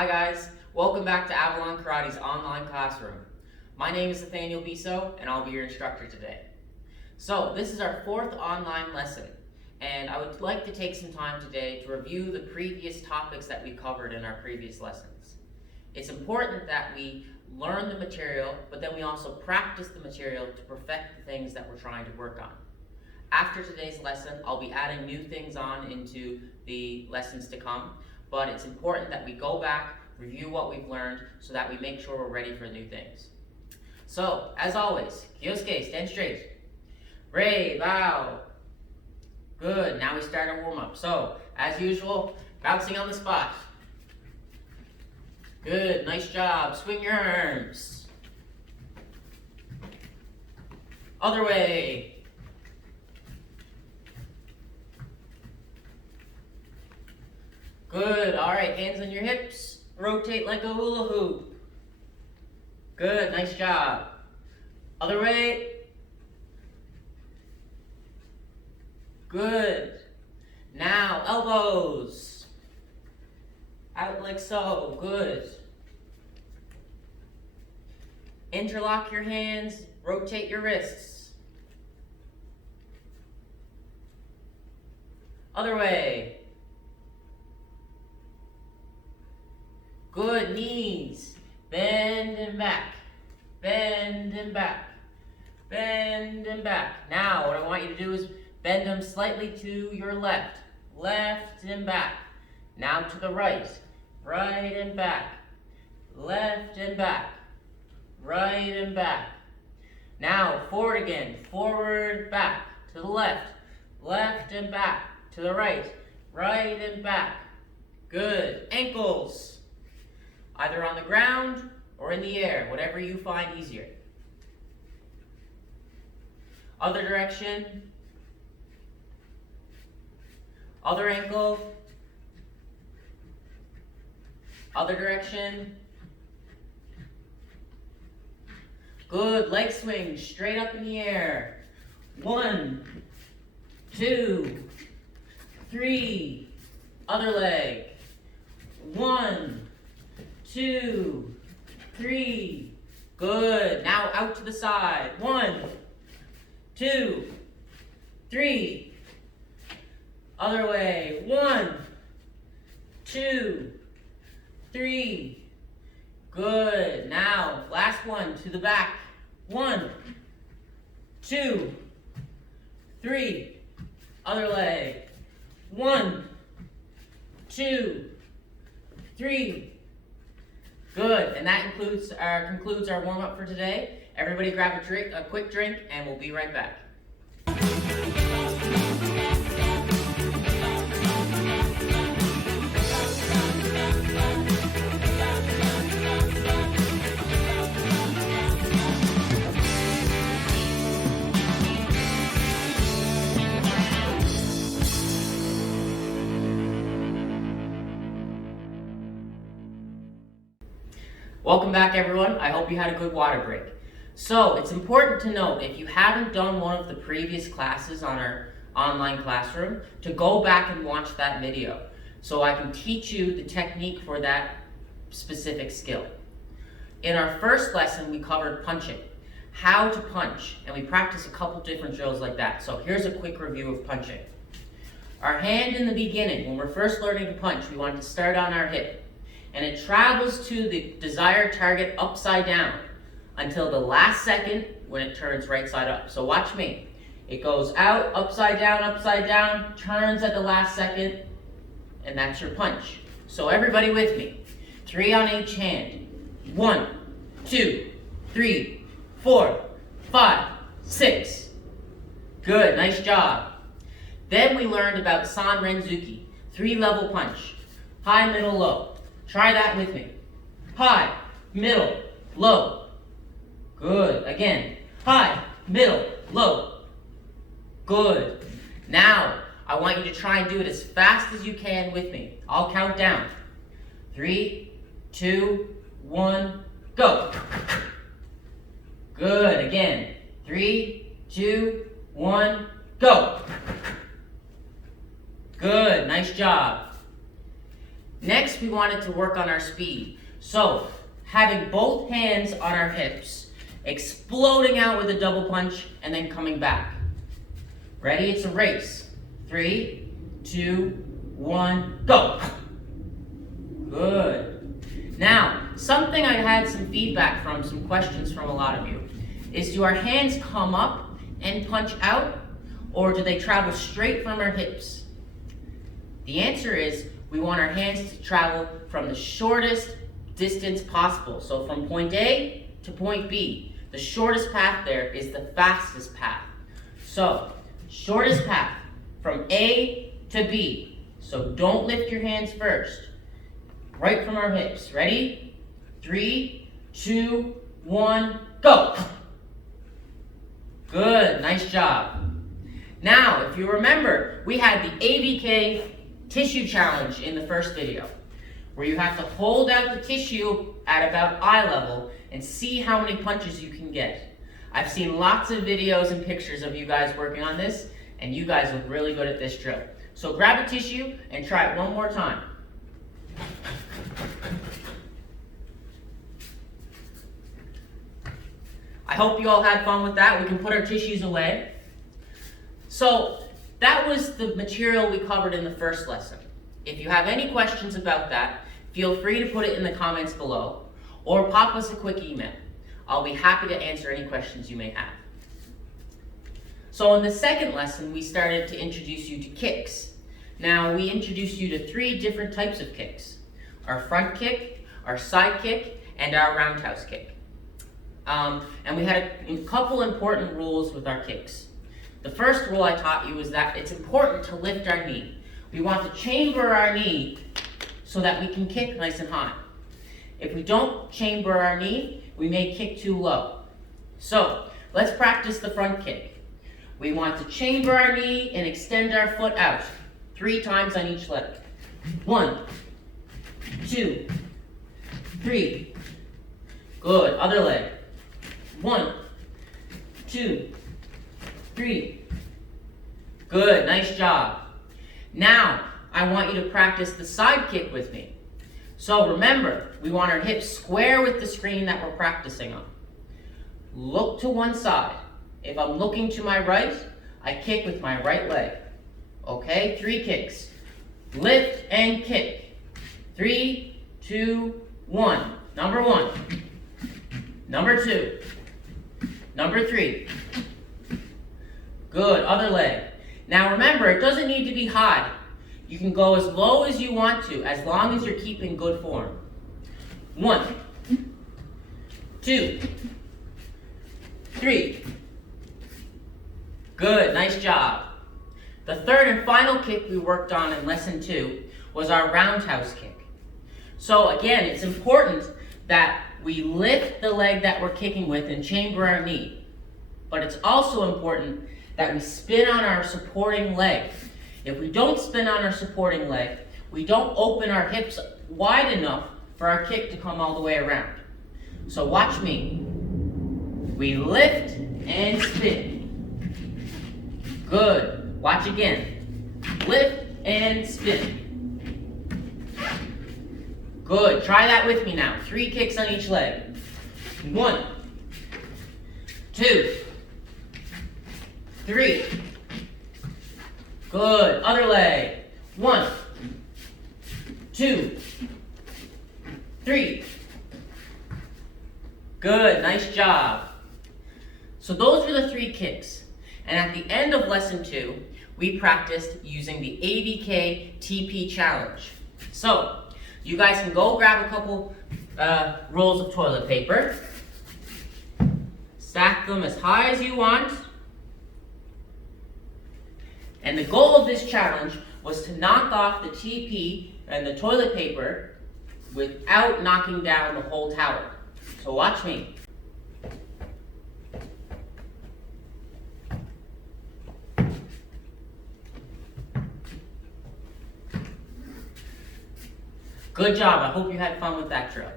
Hi guys, welcome back to Avalon Karate's online classroom. My name is Nathaniel Biso and I'll be your instructor today. So this is our fourth online lesson and I would like to take some time today to review the previous topics that we covered in our previous lessons. It's important that we learn the material, but then we also practice the material to perfect the things that we're trying to work on. After today's lesson, I'll be adding new things on into the lessons to come, but it's important that we go back, review what we've learned, so that we make sure we're ready for new things. So, as always, Kyosuke, stand straight. Rei, bow. Good, now we start our warm-up. So, as usual, bouncing on the spot. Good, nice job. Swing your arms. Other way. Good, all right, hands on your hips. Rotate like a hula hoop. Good, nice job. Other way. Good. Now, elbows. Out like so, good. Interlock your hands, rotate your wrists. Other way. Good, knees, bend and back, bend and back, bend and back. Now, what I want you to do is bend them slightly to your left, left and back. Now to the right, right and back, left and back, right and back. Now, forward again, forward, back, to the left, left and back, to the right, right and back. Good, ankles. Either on the ground or in the air, whatever you find easier. Other direction. Other ankle. Other direction. Good, leg swing, straight up in the air. 1, 2, 3. Other leg. 1, 2, 3. Good. Now out to the side. 1, 2, 3. Other way. 1, 2, 3. Good. Now, last one to the back. 1, 2, 3. Other leg. 1, 2, 3. Good, and that concludes our warm-up for today. Everybody grab a quick drink, and we'll be right back. Welcome back, everyone. I hope you had a good water break. So it's important to note, if you haven't done one of the previous classes on our online classroom, to go back and watch that video so I can teach you the technique for that specific skill. In our first lesson, we covered punching, how to punch, and we practiced a couple different drills like that. So here's a quick review of punching. Our hand in the beginning, when we're first learning to punch, we want to start on our hip. And it travels to the desired target upside down until the last second when it turns right side up. So watch me. It goes out, upside down, turns at the last second, and that's your punch. So everybody with me. 3 on each hand. 1, 2, 3, 4, 5, 6. Good, nice job. Then we learned about San Renzuki, 3-level punch. High, middle, low. Try that with me. High, middle, low. Good. Again. High, middle, low. Good. Now, I want you to try and do it as fast as you can with me. I'll count down. 3, 2, 1, go. Good. Again. 3, 2, 1, go. Good. Nice job. Next, we wanted to work on our speed. So, having both hands on our hips, exploding out with a double punch, and then coming back. Ready? It's a race. 3, 2, 1, go! Good. Now, something I had some feedback from, some questions from a lot of you, is do our hands come up and punch out, or do they travel straight from our hips? The answer is, we want our hands to travel from the shortest distance possible. So from point A to point B, the shortest path there is the fastest path. So, shortest path from A to B. So don't lift your hands first. Right from our hips. Ready? 3, 2, 1, go! Good, nice job. Now, if you remember, we had the ABK tissue challenge in the first video, where you have to hold out the tissue at about eye level and see how many punches you can get. I've seen lots of videos and pictures of you guys working on this, and you guys look really good at this drill. So grab a tissue and try it one more time. I hope you all had fun with that. We can put our tissues away. So that was the material we covered in the first lesson. If you have any questions about that, feel free to put it in the comments below or pop us a quick email. I'll be happy to answer any questions you may have. So in the second lesson, we started to introduce you to kicks. Now, we introduced you to 3 different types of kicks: our front kick, our side kick, and our roundhouse kick. And we had a couple important rules with our kicks. The first rule I taught you is that it's important to lift our knee. We want to chamber our knee so that we can kick nice and high. If we don't chamber our knee, we may kick too low. So, let's practice the front kick. We want to chamber our knee and extend our foot out 3 times on each leg. 1, 2, 3. Good. Other leg. 1, 2, 3. Good. Nice job. Now, I want you to practice the side kick with me. So remember, we want our hips square with the screen that we're practicing on. Look to one side. If I'm looking to my right, I kick with my right leg. Okay, 3 kicks. Lift and kick. 3, 2, 1. Number 1. Number 2. Number 3. Good, other leg. Now remember, it doesn't need to be high. You can go as low as you want to, as long as you're keeping good form. 1, 2, 3. Good, nice job. The third and final kick we worked on in lesson 2 was our roundhouse kick. So again, it's important that we lift the leg that we're kicking with and chamber our knee. But it's also important that we spin on our supporting leg. If we don't spin on our supporting leg, we don't open our hips wide enough for our kick to come all the way around. So watch me. We lift and spin. Good. Watch again. Lift and spin. Good. Try that with me now. 3 kicks on each leg. 1, 2, 3. Good. Other leg. 1, 2, 3. Good. Nice job. So those were the 3 kicks. And at the end of lesson 2, we practiced using the ABK TP challenge. So you guys can go grab a couple rolls of toilet paper. Stack them as high as you want. And the goal of this challenge was to knock off the TP and the toilet paper without knocking down the whole tower. So watch me. Good job. I hope you had fun with that drill.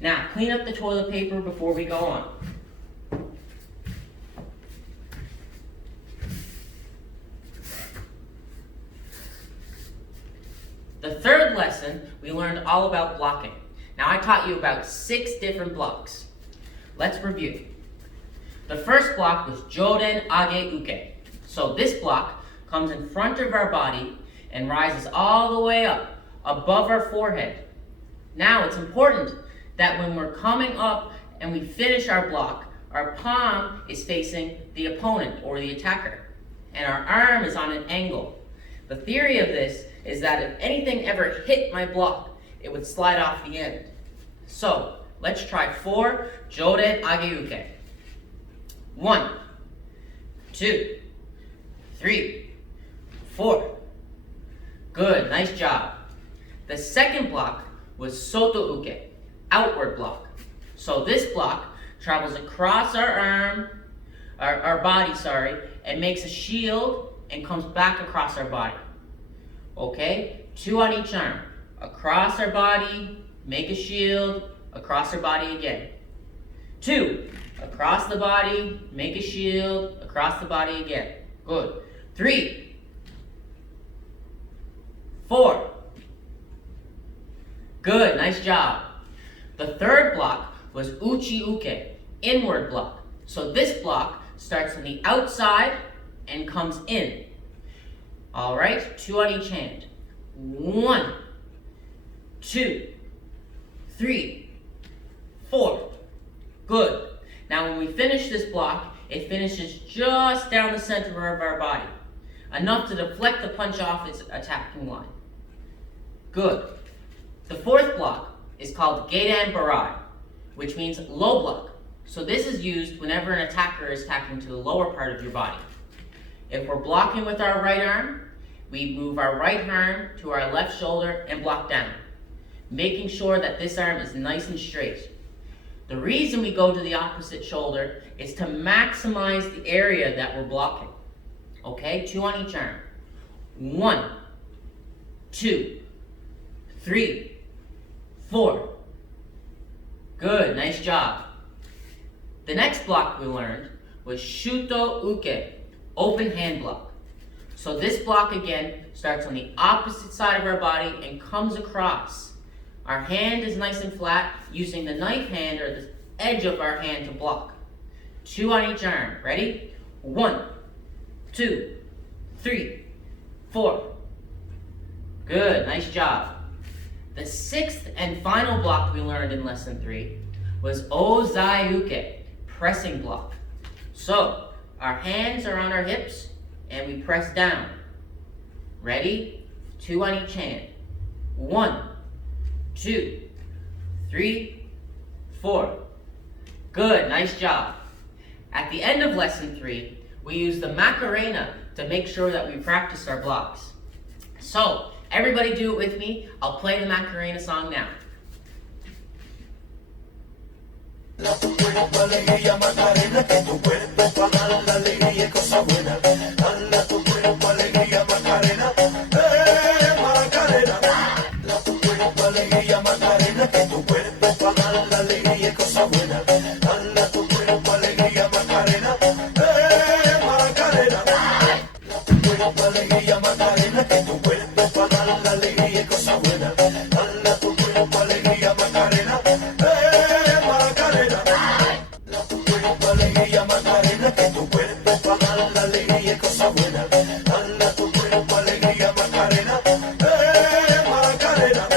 Now, clean up the toilet paper before we go on. The third lesson, we we learned all about blocking. Now I taught you about 6 different blocks. Let's review. The first block was Joden Age Uke. So this block comes in front of our body and rises all the way up above our forehead. Now it's important that when we're coming up and we finish our block, our palm is facing the opponent or the attacker, and our arm is on an angle. The theory of this is that if anything ever hit my block, it would slide off the end. So let's try 4 Joden Age Uke. 1, 2, 3, 4. Good, nice job. The second block was Soto Uke, outward block. So this block travels across our body, and makes a shield and comes back across our body. Okay, 2 on each arm. Across our body, make a shield, across our body again. 2, across the body, make a shield, across the body again. Good. 3, 4. Good, nice job. The third block was Uchi Uke, inward block. So this block starts on the outside and comes in. All right, 2 on each hand. 1, 2, 3, 4. Good. Now when we finish this block, it finishes just down the center of our body, enough to deflect the punch off its attacking line. Good. The fourth block is called Geidan Barai, which means low block. So this is used whenever an attacker is attacking to the lower part of your body. If we're blocking with our right arm, we move our right arm to our left shoulder and block down, making sure that this arm is nice and straight. The reason we go to the opposite shoulder is to maximize the area that we're blocking. Okay, 2 on each arm. 1, 2, 3, 4. Good, nice job. The next block we learned was Shuto Uke, open hand block. So this block again starts on the opposite side of our body and comes across. Our hand is nice and flat, using the knife hand or the edge of our hand to block. 2 on each arm. Ready? 1, 2, 3, 4. Good, nice job. The 6th and final block we learned in lesson 3 was Ozai Uke, pressing block. So our hands are on our hips and we press down. Ready? 2 on each hand. 1, 2, 3, 4. Good, nice job. At the end of lesson 3, we use the Macarena to make sure that we practice our blocks. So, everybody do it with me. I'll play the Macarena song now. Tu cuerpo alegría Macarena, que tu cuerpo es para dar la alegría y cosa buena. Dale tu cuerpo alegría Macarena, Macarena. Tu cuerpo alegría Macarena, que tu cuerpo es para dar la alegría y cosa buena. Dale tu cuerpo alegría Macarena, Macarena. Tu cuerpo alegría Macarena, que tu cuerpo es para dar la alegría y cosa buena. Dale tu cuerpo alegría Macarena, Macarena, que tu cuerpo es para dar la alegría y cosa buena. Dale tu cuerpo alegría Macarena, Macarena.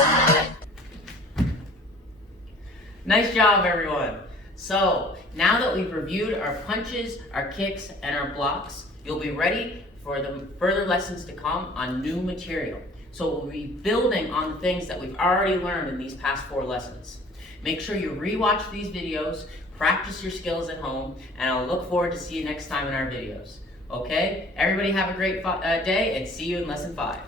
Nice job, everyone. So, now that we've reviewed our punches, our kicks, and our blocks, you'll be ready for the further lessons to come on new material. So we'll be building on the things that we've already learned in these past 4 lessons. Make sure you rewatch these videos, practice your skills at home, and I'll look forward to see you next time in our videos. Okay? Everybody have a great day, and see you in lesson 5.